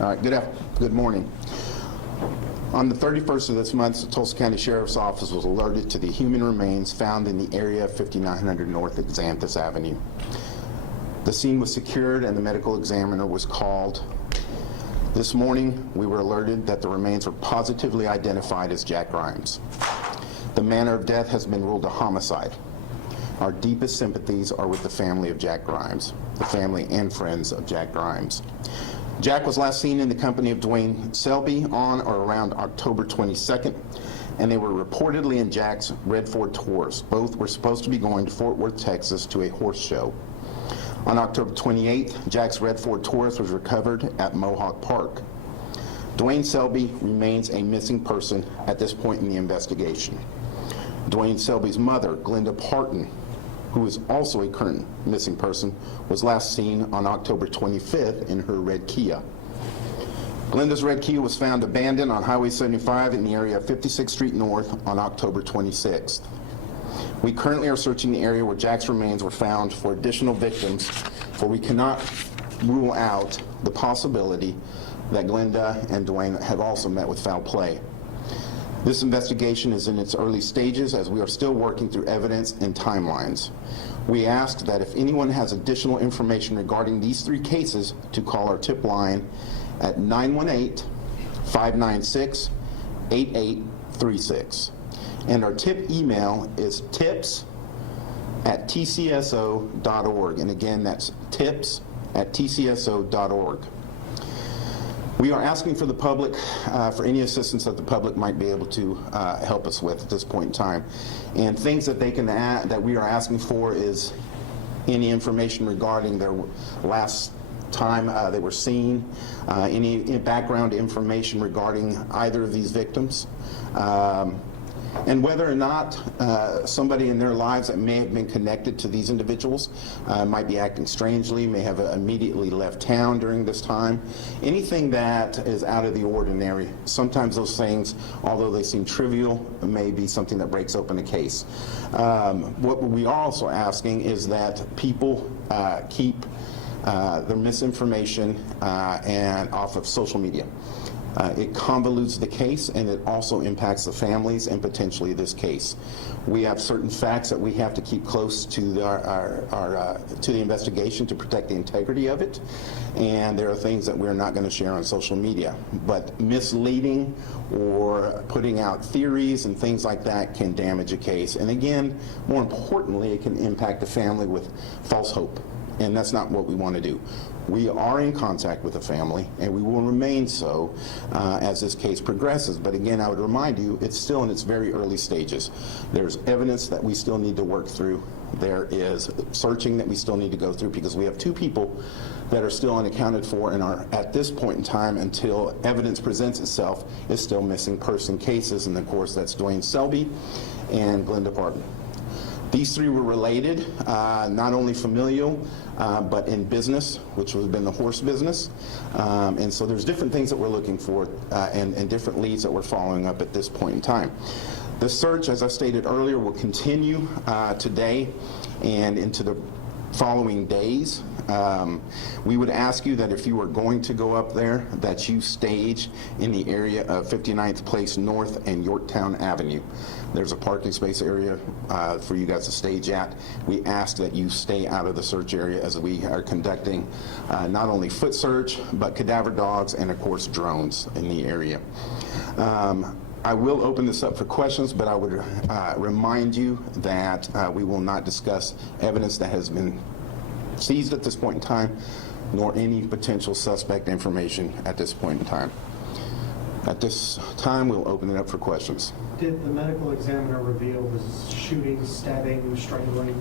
All right, good morning. On the 31st of this month, the Tulsa County Sheriff's Office was alerted to the human remains found in the area of 5900 North Xanthus Avenue. The scene was secured and the medical examiner was called. This morning, we were alerted that the remains were positively identified as Jack Grimes. The manner of death has been ruled a homicide. Our deepest sympathies are with the family of Jack Grimes, the family and friends of Jack Grimes. Jack was last seen in the company of Dwayne Selby on or around October 22nd, and they were reportedly in Jack's red Ford Taurus. Both were supposed to be going to Fort Worth, Texas to a horse show. On October 28th, Jack's red Ford Taurus was recovered at Mohawk Park. Dwayne Selby remains a missing person at this point in the investigation. Dwayne Selby's mother, Glenda Parton, who is also a current missing person, was last seen on October 25th in her red Kia. Glenda's red Kia was found abandoned on Highway 75 in the area of 56th Street North on October 26th. We currently are searching the area where Jack's remains were found for additional victims, for we cannot rule out the possibility that Glenda and Dwayne have also met with foul play. This investigation is in its early stages as we are still working through evidence and timelines. We ask that if anyone has additional information regarding these three cases to call our tip line at 918-596-8836. And our tip email is tips@tcso.org. And again, that's tips@tcso.org. We are asking for the public, for any assistance that the public might be able to help us with at this point in time. And things that they can add, that we are asking for is any information regarding their last time they were seen, any background information regarding either of these victims, and whether or not somebody in their lives that may have been connected to these individuals might be acting strangely, may have immediately left town during this time. Anything that is out of the ordinary. Sometimes those things, although they seem trivial, may be something that breaks open a case. What we are also asking is that people keep their misinformation and off of social media. It convolutes the case, and it also impacts the families and potentially this case. We have certain facts that we have to keep close to to the investigation to protect the integrity of it, and there are things that we're not going to share on social media. But misleading or putting out theories and things like that can damage a case. And again, more importantly, it can impact the family with false hope. And that's not what we want to do. We are in contact with the family, and we will remain so as this case progresses. But again, I would remind you, it's still in its very early stages. There's evidence that we still need to work through. There is searching that we still need to go through, because we have two people that are still unaccounted for and are, at this point in time, until evidence presents itself, is still missing person cases. And of course, that's Dwayne Selby and Glenda Parton. These three were related, not only familial, but in business, which would have been the horse business. And so there's different things that we're looking for and different leads that we're following up at this point in time. The search, as I stated earlier, will continue today and into the following days. We would ask you that if you are going to go up there, that you stage in the area of 59th Place North and Yorktown Avenue. There's a parking space area for you guys to stage at. We ask that you stay out of the search area as we are conducting not only foot search, but cadaver dogs and, of course, drones in the area. I will open this up for questions, but I would remind you that we will not discuss evidence that has been seized at this point in time, nor any potential suspect information at this point in time. At this time, we'll open it up for questions. Did the medical examiner reveal the shooting, stabbing, strangling,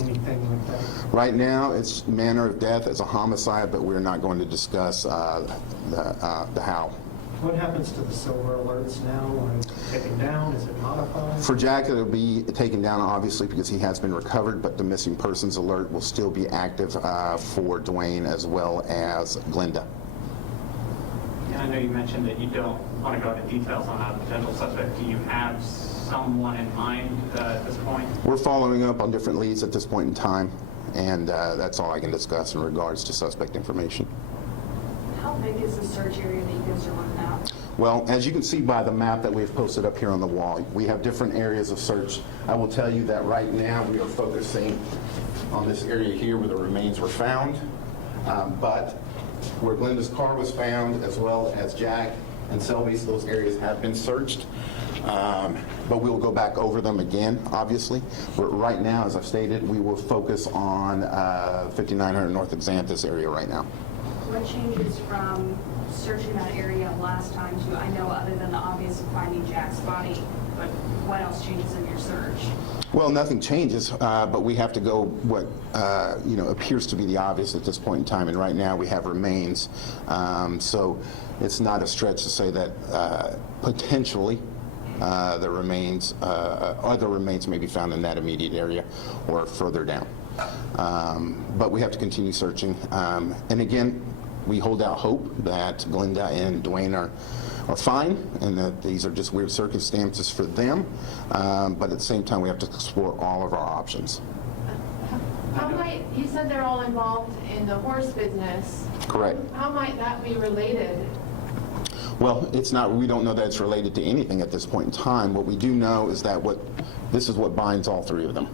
anything like that? Right now, it's manner of death as a homicide, but we're not going to discuss the how. What happens to the silver alerts now? Are they taken down? Is it modified? For Jack, it'll be taken down, obviously, because he has been recovered, but the missing persons alert will still be active for Dwayne as well as Glenda. Yeah, I know you mentioned that you don't want to go into details on a potential suspect. Do you have someone in mind at this point? We're following up on different leads at this point in time, and that's all I can discuss in regards to suspect information. How big is the search area that you guys are looking at? Well, as you can see by the map that we've posted up here on the wall, we have different areas of search. I will tell you that right now we are focusing on this area here where the remains were found, but where Glenda's car was found, as well as Jack and Selby's, those areas have been searched. But we'll go back over them again, obviously. But right now, as I've stated, we will focus on 5900 North Xanthus area right now. What changes from searching that area last time to, I know other than the obvious of finding Jack's body, but what else changes in your search? Well, nothing changes, but we have to go what appears to be the obvious at this point in time. And right now, we have remains, so it's not a stretch to say that potentially other remains may be found in that immediate area or further down. But we have to continue searching. And again, we hold out hope that Glenda and Dwayne are fine and that these are just weird circumstances for them. But at the same time, we have to explore all of our options. You said they're all involved in the horse business. Correct. How might that be related? Well, it's not. We don't know that it's related to anything at this point in time. What we do know is that this is what binds all three of them.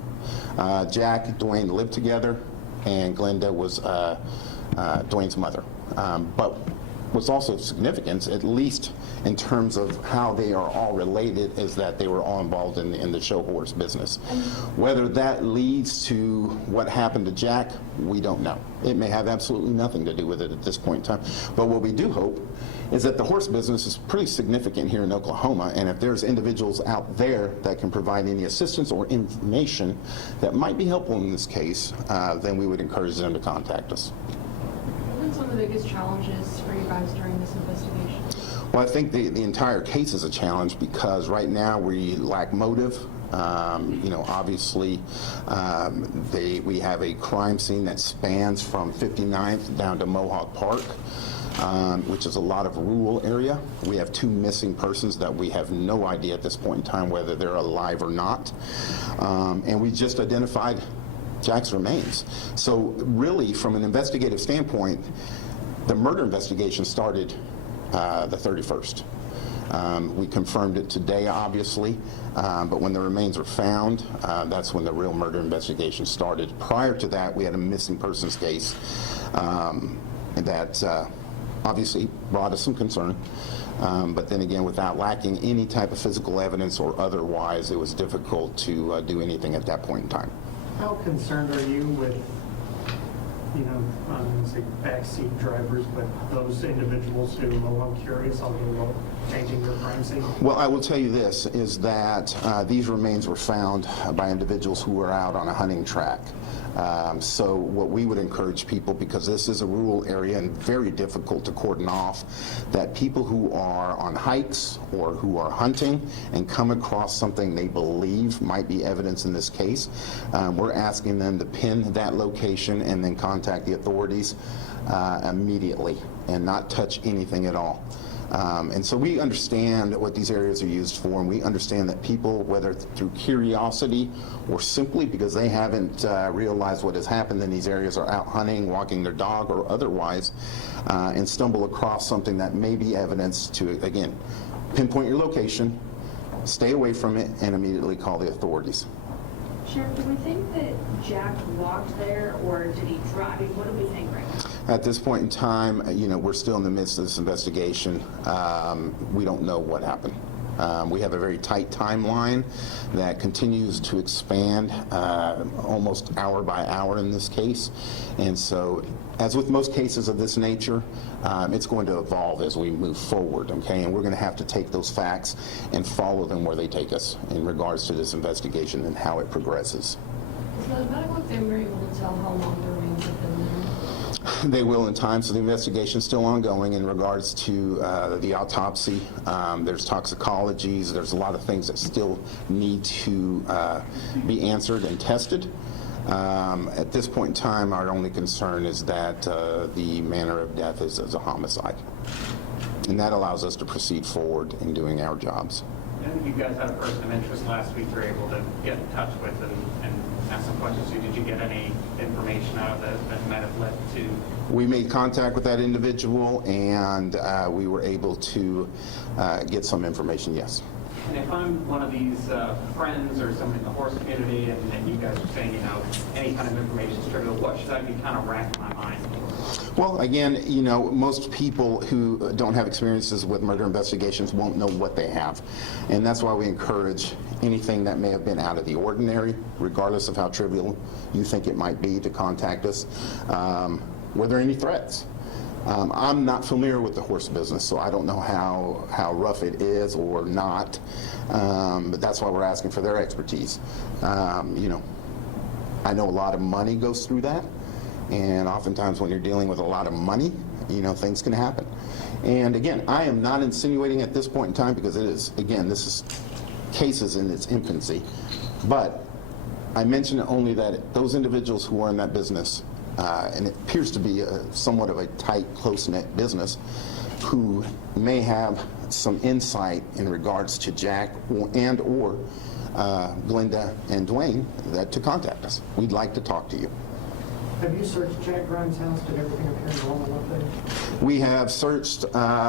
Jack and Dwayne lived together, and Glenda was Dwayne's mother. But what's also significant, at least in terms of how they are all related, is that they were all involved in the show horse business. Whether that leads to what happened to Jack, we don't know. It may have absolutely nothing to do with it at this point in time. But what we do hope is that the horse business is pretty significant here in Oklahoma, and if there's individuals out there that can provide any assistance or information that might be helpful in this case, then we would encourage them to contact us. What have been some of the biggest challenges for you guys during this investigation? Well, I think the entire case is a challenge because right now we lack motive. Obviously, we have a crime scene that spans from 59th down to Mohawk Park, which is a lot of rural area. We have 2 missing persons that we have no idea at this point in time whether they're alive or not. And we just identified Jack's remains. So really, from an investigative standpoint, the murder investigation started the 31st. We confirmed it today, obviously, but when the remains were found, that's when the real murder investigation started. Prior to that, we had a missing persons case that obviously brought us some concern, but then again, without lacking any type of physical evidence or otherwise, it was difficult to do anything at that point in time. How concerned are you with, I'm going to say backseat drivers, but those individuals who, I'm curious, I'll go changing their crime scene? Well, I will tell you this, is that these remains were found by individuals who were out on a hunting track. So what we would encourage people, because this is a rural area and very difficult to cordon off, that people who are on hikes or who are hunting and come across something they believe might be evidence in this case, we're asking them to pin that location and then contact the authorities immediately and not touch anything at all. And so we understand what these areas are used for, and we understand that people, whether through curiosity or simply because they haven't realized what has happened in these areas, are out hunting, walking their dog, or otherwise, and stumble across something that may be evidence to, again, pinpoint your location, stay away from it, and immediately call the authorities. Sheriff, do we think that Jack walked there, or did he drive? I mean, what do we think right now? At this point in time, we're still in the midst of this investigation. We don't know what happened. We have a very tight timeline that continues to expand almost hour by hour in this case. And so, as with most cases of this nature, it's going to evolve as we move forward, okay? And we're going to have to take those facts and follow them where they take us in regards to this investigation and how it progresses. Is the medical examiner able to tell how long the remains have been there? They will in time, so the investigation is still ongoing in regards to the autopsy. There's toxicologies, there's a lot of things that still need to be answered and tested. At this point in time, our only concern is that the manner of death is a homicide. And that allows us to proceed forward in doing our jobs. You guys had a person of interest last week you were able to get in touch with and ask some questions. So did you get any information out of that might have led to? We made contact with that individual, and we were able to get some information, yes. And if I'm one of these friends or someone in the horse community and you guys are saying, you know, any kind of information is trivial, what should I be kind of racking my mind for? Well, again, you know, most people who don't have experiences with murder investigations won't know what they have. And that's why we encourage anything that may have been out of the ordinary, regardless of how trivial you think it might be, to contact us. Were there any threats? I'm not familiar with the horse business, so I don't know how rough it is or not, but that's why we're asking for their expertise. You know, I know a lot of money goes through that, and oftentimes when you're dealing with a lot of money, you know, things can happen. And again, I am not insinuating at this point in time, because it is, again, this is cases in its infancy, but I mention only that those individuals who are in that business, and it appears to be somewhat of a tight, close-knit business, who may have some insight in regards to Jack and or Glenda and Dwayne, that to contact us. We'd like to talk to you. Have you searched Jack Grimes' house? Did everything appear normal up there? We have searched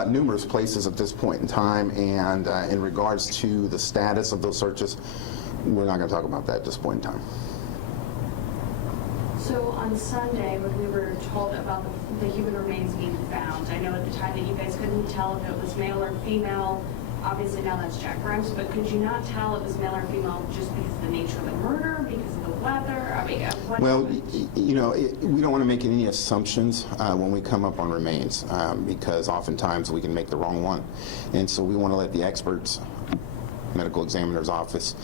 numerous places at this point in time, and in regards to the status of those searches, we're not going to talk about that at this point in time. So on Sunday, when we were told about the human remains being found, I know at the time that you guys couldn't tell if it was male or female. Obviously now that's Jack Grimes, but could you not tell it was male or female just because of the nature of the murder, because of the weather? I mean, well, you know, we don't want to make any assumptions when we come up on remains, because oftentimes we can make the wrong one. And so we want to let the experts, medical examiner's office,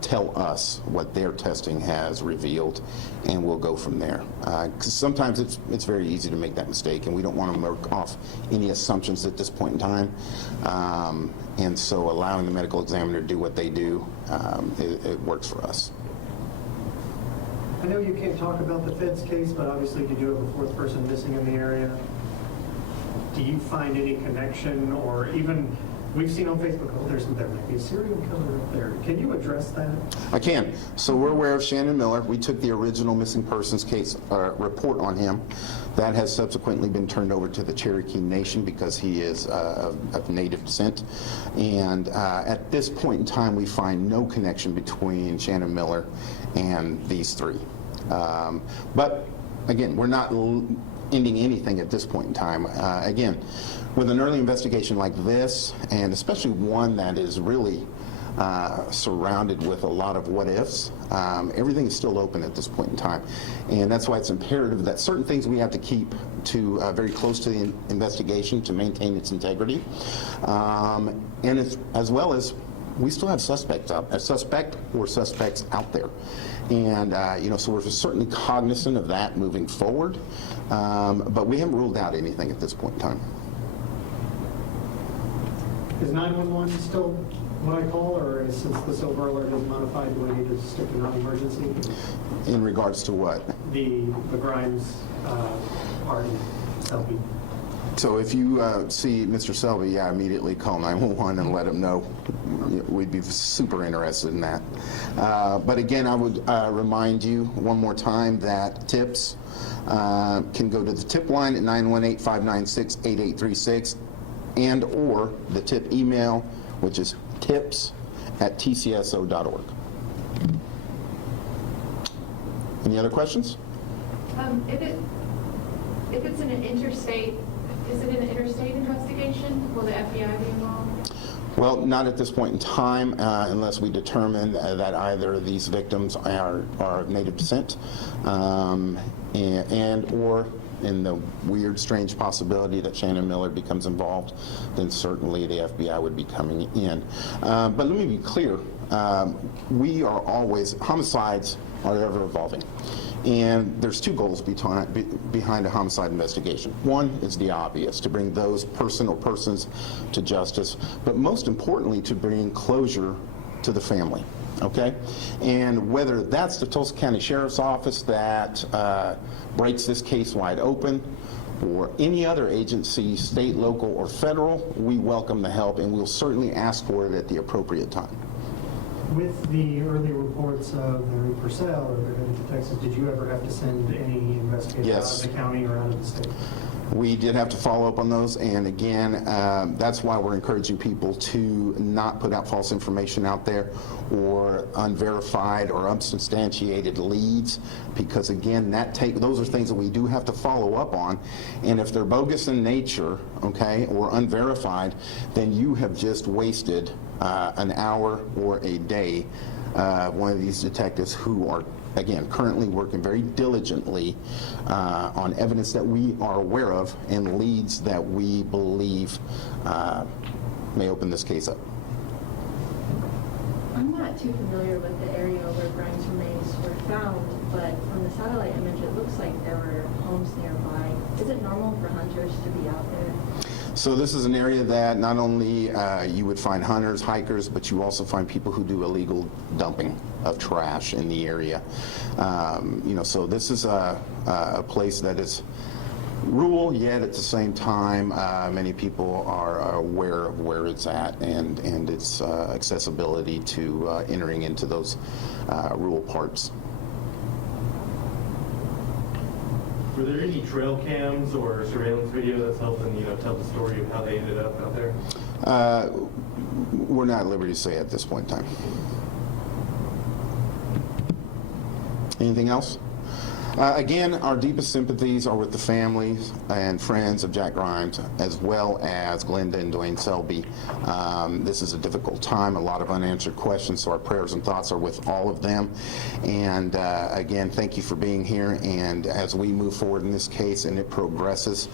tell us what their testing has revealed, and we'll go from there. Because sometimes it's very easy to make that mistake, and we don't want to work off any assumptions at this point in time. And so allowing the medical examiner to do what they do, it works for us. I know you can't talk about the Fed's case, but obviously you do have a fourth person missing in the area. Do you find any connection, or even, we've seen on Facebook, oh, there might be a serial killer up there. Can you address that? I can. So we're aware of Shannon Miller. We took the original missing persons case report on him. That has subsequently been turned over to the Cherokee Nation because he is of native descent. And at this point in time, we find no connection between Shannon Miller and these three. But again, we're not ending anything at this point in time. Again, with an early investigation like this, and especially one that is really surrounded with a lot of what-ifs, everything is still open at this point in time. And that's why it's imperative that certain things we have to keep to very close to the investigation to maintain its integrity. And as well as we still have suspects out there. And, you know, so we're certainly cognizant of that moving forward. But we haven't ruled out anything at this point in time. Is 911 still what I call, or since the silver alert is modified, do we need to stick to non-emergency? In regards to what? The Grimes party, Selby. So if you see Mr. Selby, yeah, immediately call 911 and let him know. We'd be super interested in that. But again, I would remind you one more time that tips can go to the tip line at 918-596-8836 and or the tip email, which is tips@tcso.org. Any other questions? If it's in an interstate, is it an interstate investigation? Will the FBI be involved? Well, not at this point in time, unless we determine that either of these victims are of native descent, and or in the weird, strange possibility that Shannon Miller becomes involved, then certainly the FBI would be coming in. But let me be clear, we are always, homicides are ever evolving. And there's two goals behind a homicide investigation. One is the obvious, to bring those person or persons to justice, but most importantly, to bring closure to the family, okay? And whether that's the Tulsa County Sheriff's Office that breaks this case wide open, or any other agency, state, local, or federal, we welcome the help, and we'll certainly ask for it at the appropriate time. With the early reports of Mary Purcell or the headed to Texas, did you ever have to send any investigators Yes. out of the county or out of the state? We did have to follow up on those, and again, that's why we're encouraging people to not put out false information out there or unverified or unsubstantiated leads, because again, those are things that we do have to follow up on, and if they're bogus in nature, okay, or unverified, then you have just wasted an hour or a day. One of these detectives who are, again, currently working very diligently on evidence that we are aware of and leads that we believe may open this case up. I'm not too familiar with the area where Grimes' remains were found, but from the satellite image, it looks like there were homes nearby. Is it normal for hunters to be out there? So this is an area that not only you would find hunters, hikers, but you also find people who do illegal dumping of trash in the area. So this is a place that is rural, yet at the same time, many people are aware of where it's at and its accessibility to entering into those rural parts. Were there any trail cams or surveillance video that's helping, tell the story of how they ended up out there? We're not at liberty to say at this point in time. Anything else? Again, our deepest sympathies are with the families and friends of Jack Grimes, as well as Glenda and Dwayne Selby. This is a difficult time, a lot of unanswered questions, so our prayers and thoughts are with all of them. And again, thank you for being here. And as we move forward in this case and it progresses,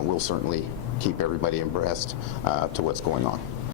we'll certainly keep everybody abreast to what's going on.